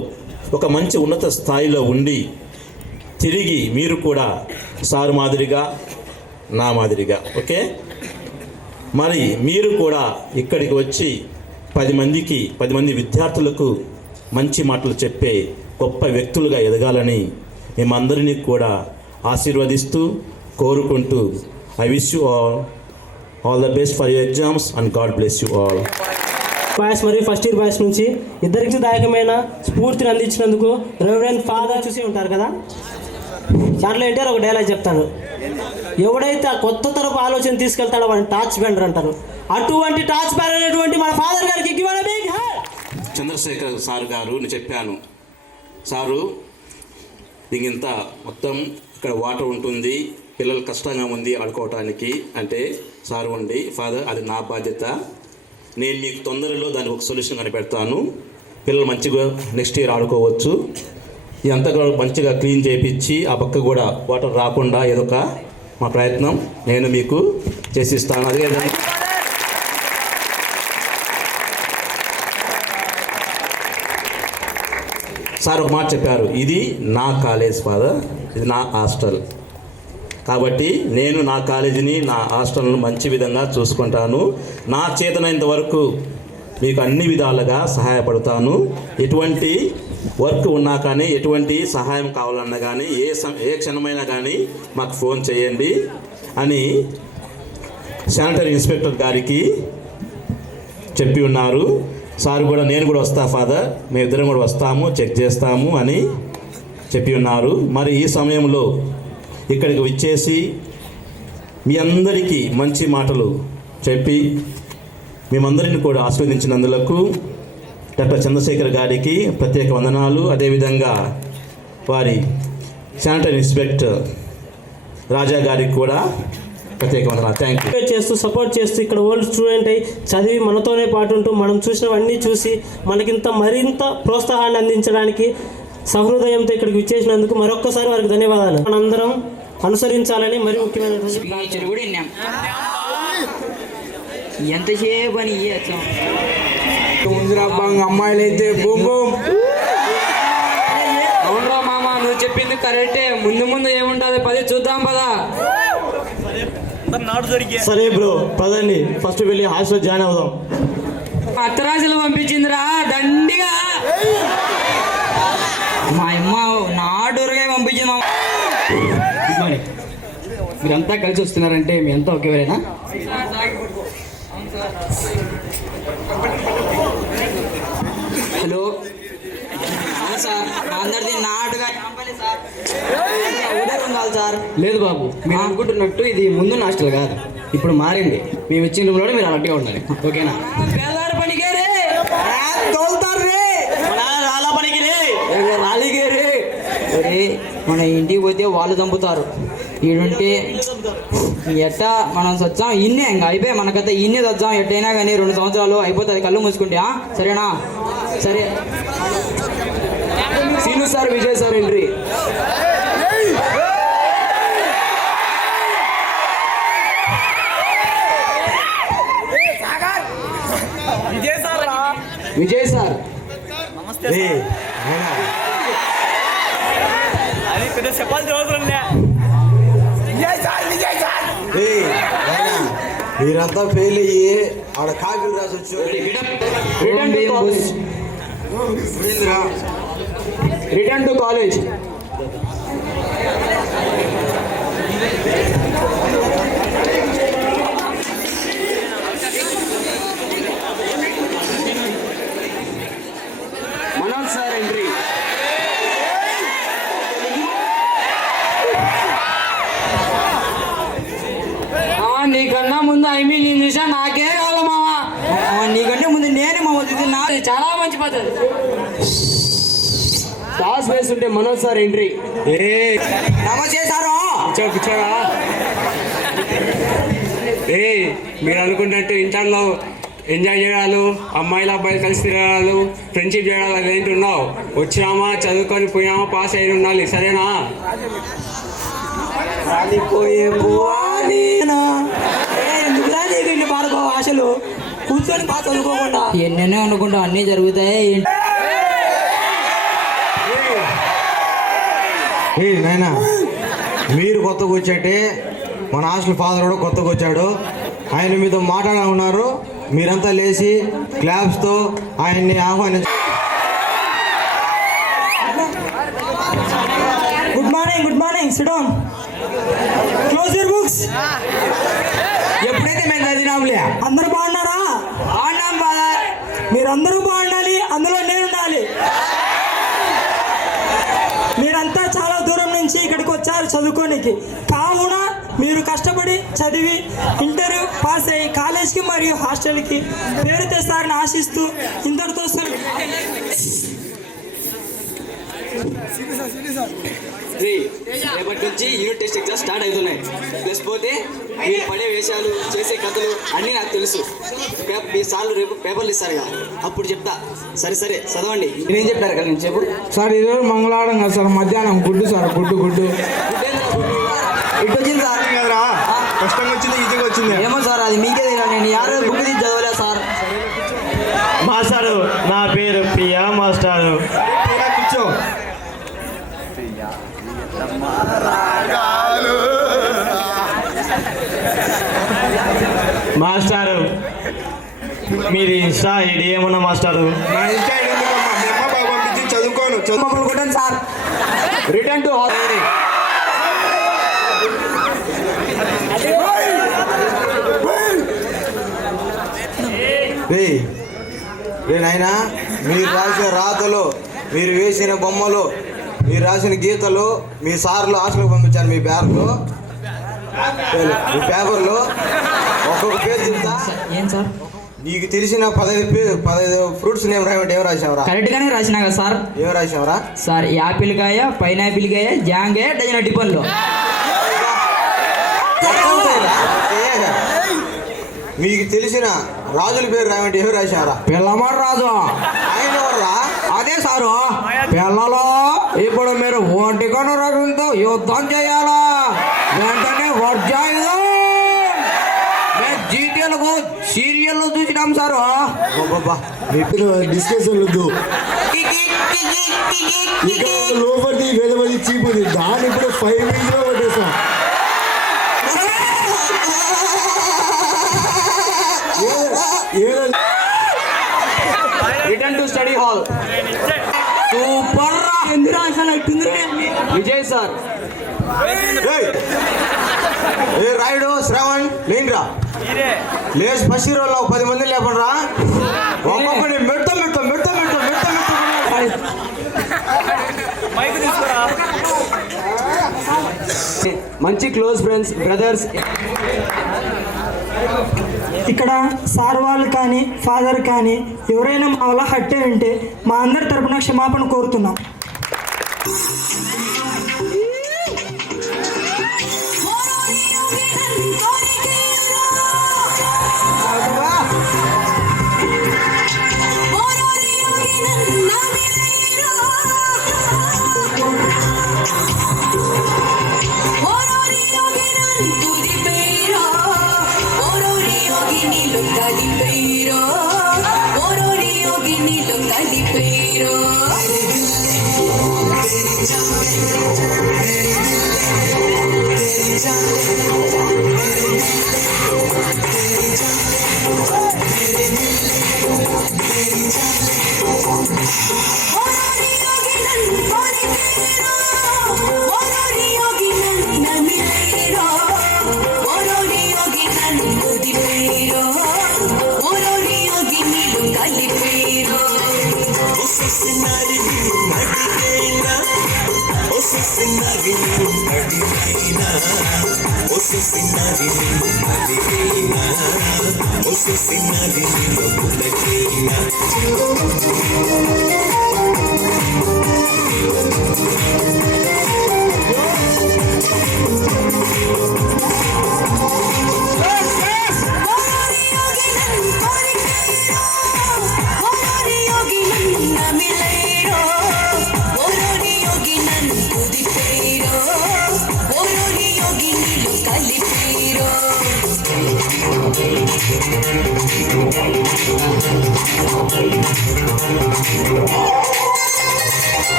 ఒక మంచి ఉన్నత స్థాయిలో ఉండి తిరిగి మీరు కూడా సారు మాదిరిగా, నా మాదిరిగా, ఓకే, మరి మీరు కూడా ఇక్కడికి వచ్చి 10 మంది విద్యార్థులకు మంచి మాటలు చెప్పే గొప్ప వ్యక్తులుగా ఎదగాలని మేమందరినీ కూడా ఆశీర్వదిస్తూ కోరుకుంటూ I wish you all all the best for your exams and God bless you all. Boys మరియు ఫస్ట్ ఇయర్ బాయ్స్ నుంచి ఇద్దరికి దాయకమైన స్ఫూర్తిని అందించినందుకు రెవరెండ్ ఫాదర్ చూసి ఉంటారు కదా, దాంట్లో ఏంటారు ఒక డైలాగ్ చెప్తాను. ఎవడైతే ఆ కొత్త తరపు ఆలోచన తీసుకెళ్తాడో వాడిని టార్చ్ బెండర్ అంటారు. అటువంటి టార్చ్ బెండర్ అనేటువంటి మన ఫాదర్ గారికి చంద్రశేఖర్ సార్ గారు నేను చెప్పాను, సారు ఇంత మొత్తం ఇక్కడ వాటర్ ఉంటుంది, పిల్లలు కష్టంగా ఉంది ఆడుకోవటానికి అంటే సారు ఉండి ఫాదర్ అది నా బాధ్యత, నేను మీకు తొందరలో దానికి ఒక సొల్యూషన్ కనిపెడతాను, పిల్లలు మంచిగా నెక్స్ట్ ఇయర్ ఆడుకోవచ్చు, ఇదంతా కూడా మంచిగా క్లీన్ చేయించి ఆ పక్క కూడా వాటర్ రాకుండా ఏదొక మా ప్రయత్నం నేను మీకు చేసిస్తాను. అదే సార్ ఒక మాట చెప్పారు, ఇది నా కాలేజ్ ఫాదర్, ఇది నా హాస్టల్, కాబట్టి నేను నా కాలేజీని నా హాస్టల్ను మంచి విధంగా చూసుకుంటాను, నా చేతనైనంత వరకు మీకు అన్ని విధాలుగా సహాయపడతాను, ఎటువంటి వర్క్ ఉన్నా కానీ ఎటువంటి సహాయం కావాలన్నా కానీ ఏ క్షణమైనా కానీ మాకు ఫోన్ చేయండి అని శానిటరీ ఇన్స్పెక్టర్ గారికి చెప్పి ఉన్నారు. సార్ కూడా నేను కూడా వస్తా ఫాదర్, మేమిద్దరం కూడా వస్తాము, చెక్ చేస్తాము అని చెప్పి ఉన్నారు. మరి ఈ సమయంలో ఇక్కడికి వచ్చేసి మీ అందరికీ మంచి మాటలు చెప్పి మేమందరిని కూడా ఆస్వాదించినందులకు డాక్టర్ చంద్రశేఖర్ గారికి ప్రత్యేక వందనాలు. అదేవిధంగా వారి శానిటరీ ఇన్స్పెక్టర్ రాజా గారికి కూడా ప్రత్యేక వందనాలు. Thank you. చేస్తూ సపోర్ట్ చేస్తూ ఇక్కడ ఓల్డ్ స్టూడెంట్ అయి చదివి మనతోనే పాటు ఉంటూ మనం చూసినవన్నీ చూసి మనకింత మరింత ప్రోత్సాహాన్ని అందించడానికి సహృదయంతో ఇక్కడికి విచ్చేసినందుకు మరొక్కసారి వారికి ధన్యవాదాలు. మనందరం అనుసరించాలని మరి ముఖ్యమైనటువంటి కూడా విన్నాం. ఎంతసేపు అని అమ్మాయిలు అయితే అవునరా మామ, నువ్వు చెప్పింది కరెక్టే. ముందు ముందు ఏముంటుంది పది చూద్దాం పదా. సరే బ్రో పదండి, ఫస్ట్ వెళ్ళి హాస్టల్ జాయిన్ అవుదాం. అత్తరాజులు పంపించిందిరా దండిగా. మా అమ్మ నాడురుగా పంపించింది మామ. మీరంతా కలిసి వస్తున్నారంటే మీ అంతా ఒకేవేనా? హలో సార్, అందరిది నాటుగా సార్. లేదు బాబు, మీరు అనుకుంటున్నట్టు ఇది ముందు హాస్టల్ కాదు, ఇప్పుడు మారింది. మేము ఇచ్చిన రూమ్లో మీరు అలాంటిగా ఉండాలి, ఓకేనా? పేదవారి పనికి రే మన ఇంటికి పోతే వాళ్ళు చంపుతారు, ఈడుంటే ఎట్టా మనం సచ్చాం ఇన్నే ఇంకా అయిపోయి మనకైతే ఇన్నే చచ్చాం. ఎట్టయినా కానీ 2 సంవత్సరాలు అయిపోతుంది, కళ్ళు మూసుకుంటే. సరేనా? సరే. Seenu sir, Vijay sir entry. Vijay sir మీరంతా ఫెయిల్ అయ్యి ఆడ కాపీలు రాసి వచ్చారు. Return to college. Manoj sir entry. నీకన్నా ముందు ఐమీన్ ఇంగ్లీష్ నాకే కావాలి మామ. నీకంటే ముందు నేనే మామ. నాది చాలా మంచి పద్ధతి. క్లాస్ వేస్తుంటే మనోజ్ సార్ ఎంట్రీ. నమస్తే సారు. కూర్చోరా. మీరు అనుకున్నట్టు ఇంటర్లో ఎంజాయ్ చేయడాలు, అమ్మాయిల అబ్బాయిలు కలిసి తిరగాలు, ఫ్రెండ్షిప్ చేయడాలు అదేంటి ఉన్నావు. వచ్చినామా, చదువుకొని పోయామా, పాస్ అయి ఉండాలి, సరేనా? ఆశలు కూర్చొని బాగా చదువుకోకుండా ఎన్నెన్నో అనుకుంటా అన్నీ జరుగుతాయి. నాయనా, మీరు కొత్తగా వచ్చాటే మన హాస్టల్ ఫాదర్ కూడా కొత్తగా వచ్చాడు. ఆయన మీతో మాట్లాడాలన్నారు. మీరంతా లేచి క్లాప్స్తో ఆయన్ని ఆహ్వానించారు. Good morning, SIT down, close your books. ఎప్పుడైతే మేము చదివినాంలే. అందరూ బాగున్నారా? బాగున్నాం ఫాదర్. మీరందరూ బాగుండాలి, అందులో నేను ఉండాలి. మీరంతా చాలా దూరం నుంచి ఇక్కడికి వచ్చారు చదువుకోనికి. కావున మీరు కష్టపడి చదివి ఇంటర్ పాస్ అయ్యి కాలేజ్కి మరియు హాస్టల్కి పేరు తెస్తారని ఆశిస్తూ ఇంతటితో రేపటి నుంచి యూనిట్ టెస్ట్ ఎగ్జామ్ స్టార్ట్ అవుతున్నాయి. ప్లస్ పోతే మీరు పడే వేషాలు చేసే కథలు అన్నీ నాకు తెలుసు. మీ సార్లు రేపు పేపర్లు ఇస్తారు కదా, అప్పుడు చెప్తా. సరే సరే చదవండి. నేనేం చెప్పారు కదా నేను చెప్పు. సార్ ఈరోజు మంగళవారం కదా సార్, మధ్యాహ్నం గుడ్డు సార్, గుడ్డు ఇటు వచ్చింది సార్. కష్టంగా వచ్చింది, ఈజీగా వచ్చింది. ఏమో సార్ అది మీకే తెలియదు. నేను యారో బుక్ తీసి చదవలేదు సార్. మాస్టారు నా పేరు ప్రియా మాస్టారు. కూర్చో. మాస్టారు మీది ఇన్స్టా ఐడి ఏమన్నా మాస్టారు? నా ఇంటి ఐడి ఎందుకమ్మా? మీ అమ్మ బాబు పంపించి చదువుకోను. మమ్మల్ని కొట్టండి సార్. Return to house. రే నాయనా, మీరు రాసిన రాతలు, మీరు వేసిన బొమ్మలు, మీరు రాసిన గీతలు మీ సార్లు హాస్టల్కి పంపించారు. మీ పేపర్లో ఒక్కొక్క పేరు చెప్తా. ఏం సార్? నీకు తెలిసిన 15 ఫ్రూట్స్ నేమ్ రాయమంటే ఏం రాసావరా? కరెక్ట్ గానే రాసినా కదా సార్. ఏం రాసావరా? సార్ యాపిల్ కాయ, పైనాపిల్ కాయ, జాంకాయ, డజన్ అట్టి పళ్ళు. మీకు తెలిసిన రాజుల పేరు రాయమంటే ఏం రాసావరా? పిల్లమాడు రాజు. ఆయన ఎవర్రా? అదే సారు, పిల్లలు ఇప్పుడు మీరు ఒంటికొన రకంతో యుద్ధం చేయాలా, వెంటనే వర్జాయుధం. మేము జీటీఎలకు సీరియల్లో చూసినాం సారు. డిస్కషన్ వద్దు. లోపలిది వెలువది చీపుది దాన్ని ఇప్పుడు 5 minutes లో పట్టేసా. Return to study hall. Super. ఎందుకు అసలు విజయ్ సార్. ఏ రాయుడు, శ్రావణ్ లేండిరా. లేచి ఫస్ట్ రోజులో 10 మంది లేపడరా. ఒక్కొక్కటి మెడతాం. మంచి క్లోజ్ ఫ్రెండ్స్, బ్రదర్స్. ఇక్కడ సార్ వాళ్ళు కానీ ఫాదర్ కానీ ఎవరైనా మా వల్ల హట్టే ఉంటే మా అందరి తరపున క్షమాపణ కోరుతున్నాం.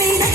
Mira,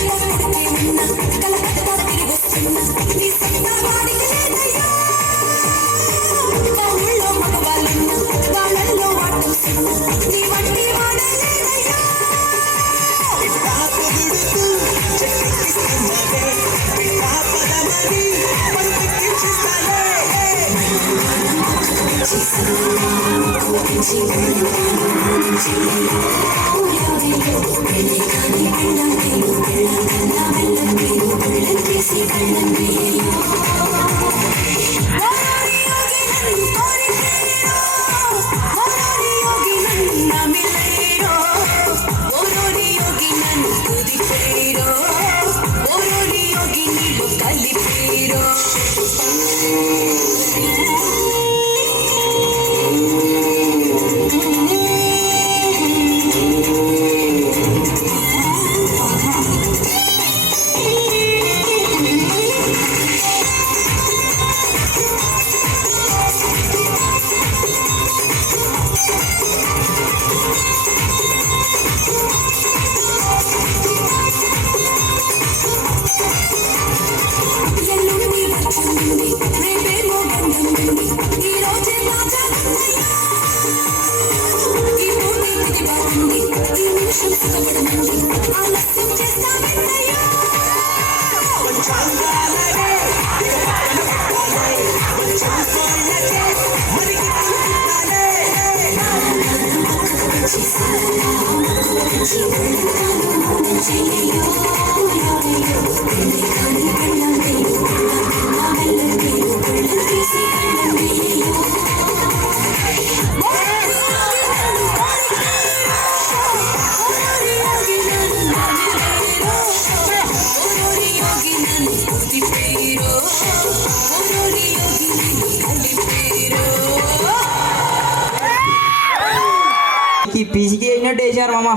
పీసికి అయినట్టు వేసారు మామ.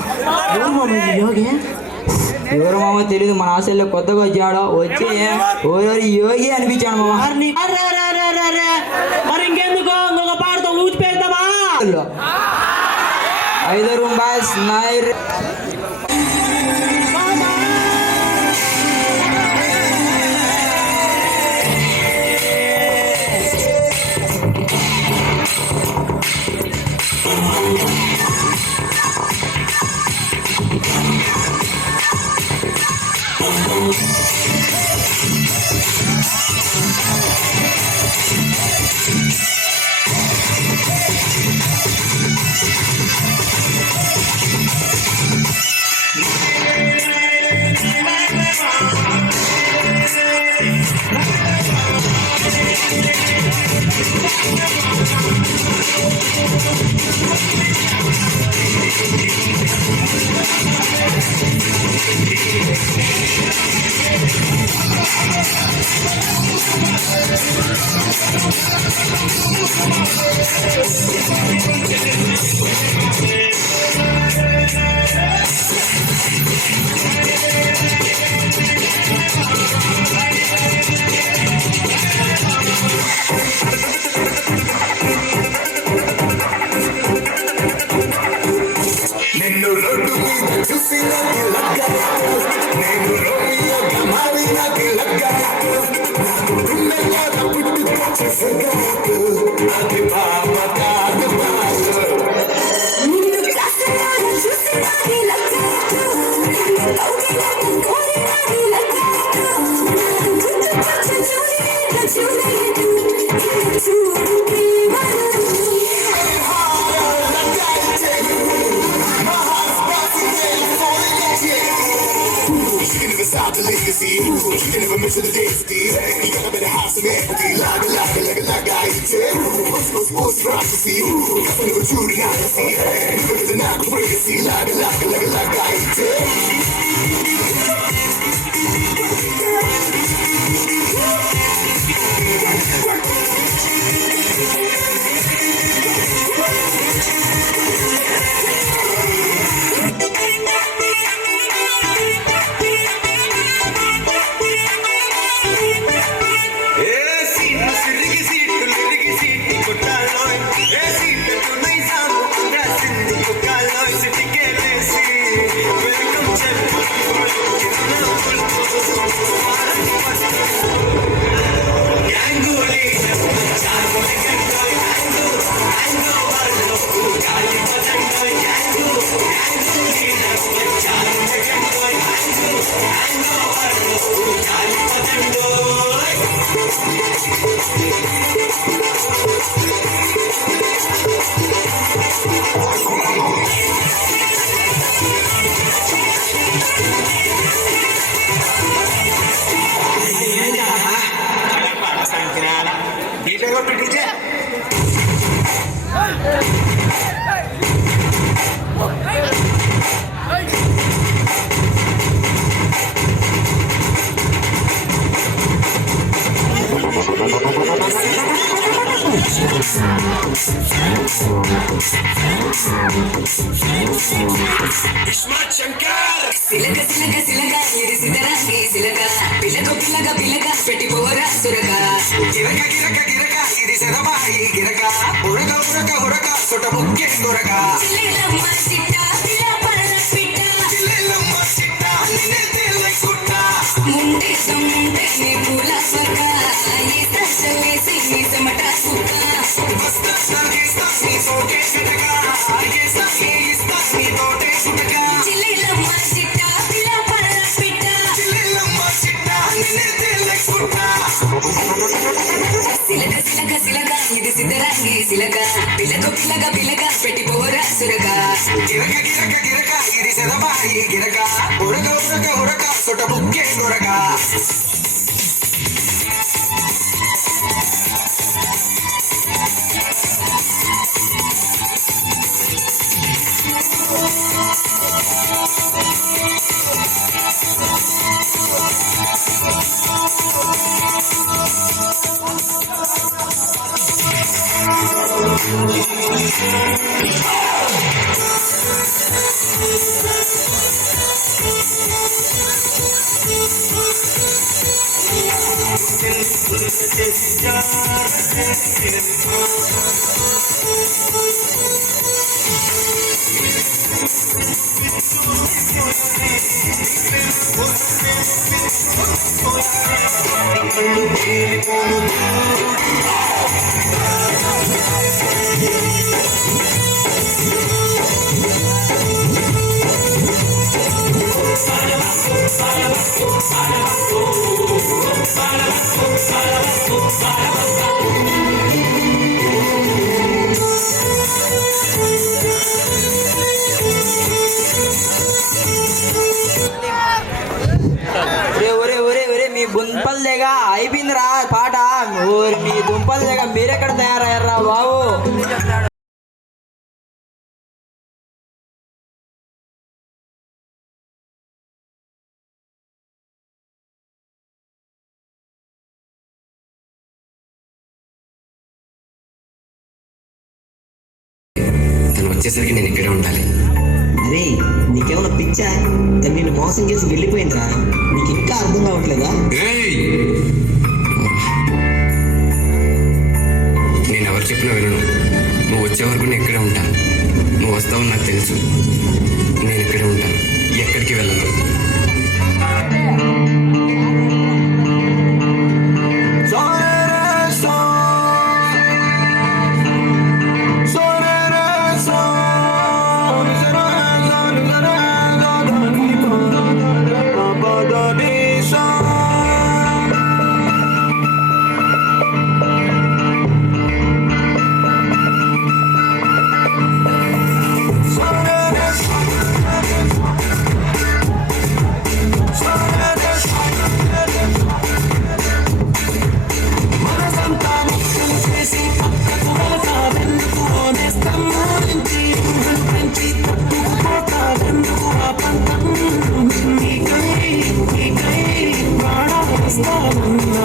ఎవరు మామ తెలీదు, మన హాస్టల్లో కొత్తగా వచ్చాడు. వచ్చి ఓరోరి యోగి అనిపించాడు మామ. మరి ఇంకెందుకు ఇంకొక పాడుతో ఊచిపోతామా? 5 రూమ్ బాయ్స్ నైర్ నిన్ను రోడ్డు మీద చూసి నాకు లగ్గాయకు, నేను రోమియోగా మారి నాకు లగ్గాయకు, నాకు గుండెల్లో పుట్టుకొచ్చే సగాయకు, అది పాప కాదు బాసు. నిన్ను క్లాసులోనే చూసి నాది లగ్గాయకు, నిన్ను కౌగిలిలో కోరి నాది లగ్గాయకు, నాకు గుర్తుకొచ్చే జూలియట్ జూలియట్, నిన్ను చూడుకే వరదు. She can never stop the legacy. She can never measure the density. You gotta better have some empathy. Like I tell. What's prophecy? Got never true to not see. Better than I can break it. See, like I tell. ISmart Shankar సిలక సిలక సిలక ఇది సిద్ధరాంగి సిలక పిల్లక పిల్లక పిల్లక పెట్టిపోరా సురక గిరక గిరక గిరక ఇది సదబాయి గిరక ఉరక ఉరక ఉరక సుట ముక్కే దొరక చిల్లెలమ్మ చిట్ట పిల్ల పరల పిట్ట చిల్లెలమ్మ చిట్ట నిన్నే తెల్లై కుట్ట ముంటే సొమ్ముంటే నీ పూల సొక్క ఈ తచ్చలేసి నీ సమట సుక్క వస్తా సాగిస్తా నీ తోటే సుటక ఆగేస్తా ఇస్తా నీ తోటే సుటక చిల్లెలమ్మ చిట్ట పిల్ల పరల పిట్ట చిల్లెలమ్మ చిట్ట నిన్నే తెల్లై కుట్ట సిలక సిలక సిలక ఇది సిద్ధరాంగి సిలక పిల్లక పిల్లక పిల్లక పెట్టిపోరా సురక గిరక గిరక గిరక ఇది సదబాయి గిరక ఉరక ఉరక ఉరక సుట ముక్కే దొరక మీ దుంపలు దగ్గ అయిపోయిందిరా పాట మీ దుంపలు దగ్గర మీరెక్కడ తయారయ్యారా బాబు తను వచ్చేసరికి నేను ఇక్కడే ఉండాలి. అరే నీకేమైనా పిచ్చా తను నేను మోసం చేసి వెళ్ళిపోయిందిరా నీకు ఇంకా అర్థం కావట్లేదా నేను ఎవరు చెప్పినా వినను. నువ్వు వచ్చే వరకు నేను ఇక్కడే ఉంటాను. నువ్వు వస్తావని నాకు తెలుసు. నేను ఇక్కడే ఉంటాను, ఎక్కడికి వెళ్ళను. నీకై నీకై ప్రాణాలు ఇస్తానన్నా